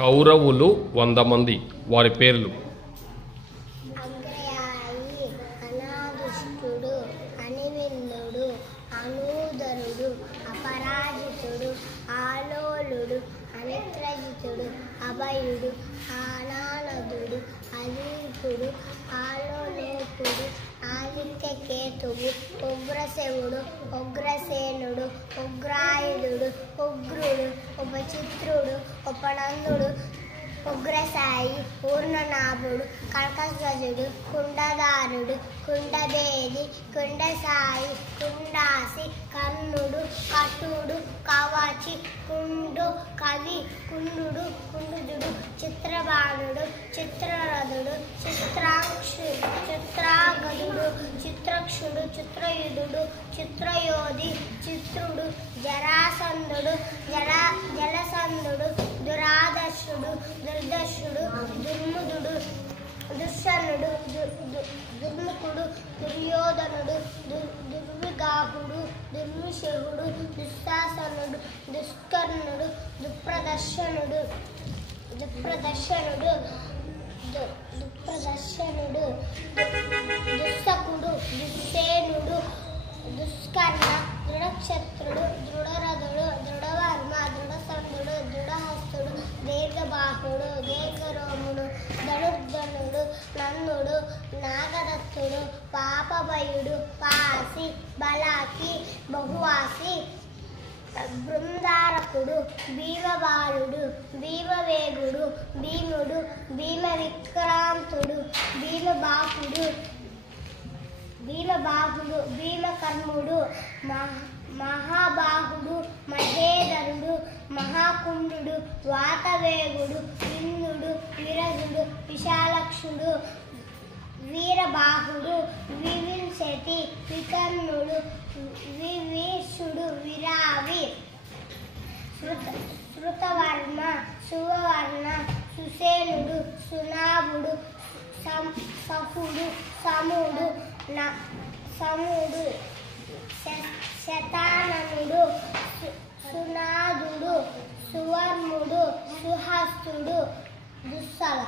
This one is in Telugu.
కౌరవులు 100 మంది. వారి పేర్లు: అగ్రయాయి, అనాదుష్టుడు, అనివిందుడు, అనూదరుడు, అపరాజితుడు, ఆలోలుడు, అనిత్రజితుడు, అభయుడు, ఆనానదుడు, అదీపుడు, ఆలోలేపుడు, ఆదిత్యకేతువు, ఉగ్రశవుడు, ఉగ్రసేనుడు, ఉగ్రాయుధుడు, ఉగ్రుడు, ఉపచిత్రుడు, ఉపనందుడు, ఉగ్రసాయి, పూర్ణనాభుడు, కనకధ్వజుడు, కుండదారుడు, కుండభేది, కుండసాయి, కుండాసి, కర్ణుడు, కటుడు, కవచి, కుండు, కవి, కుండు, కుండుజుడు, చిత్రబాణుడు, చిత్రరథుడు, చిత్రాగదుడు, చిత్రక్షుడు, చిత్రయుధుడు, చిత్రయోధి, చిత్రుడు, జరాసంధుడు, జలసంధుడు, దురాదర్శుడు, దుర్దర్శుడు, దుర్ముదుడు, దుర్శనుడు, దుర్ముఖుడు, దుర్యోధనుడు, దుర్విగాహుడు, దుర్విషహుడు, దుశ్శాసనుడు, దుష్కర్ణుడు, దుఃప్రదర్శనుడు, దుస్సకుడు, దుస్సేనుడు, దుష్కర్ణ, దృఢక్షత్రుడు, దృఢరథుడు, దృఢవర్మ, దృఢసంధుడు, దృఢహస్తుడు, దీర్ఘబాహుడు, దీర్ఘరోముడు, ధనుర్ధనుడు, నందుడు, నాగదత్తుడు, పాపభయుడు, పాసి, బలాకి, బహువాసి, బృందారకుడు, భీమబాలుడు, భీమవేగుడు, భీముడు, భీమవిక్రాంతుడు, భీమబాహుడు, భీమకర్ముడు, మహాబాహుడు, మహేధరుడు, మహాకుండు, వాతవేగుడు, ఇంద్రుడు, విరజుడు, విశాలక్షుడు, వీరబాహుడు, వివింశతి, వికర్ణుడు, వివీషుడు, విరావి, శృతవర్మ, సువర్ణ, సుసేనుడు, సునాభుడు, సహుడు, సముడు, శతాననుడు, సునాదుడు, సువర్ముడు, సుహస్తుడు, దుస్సల.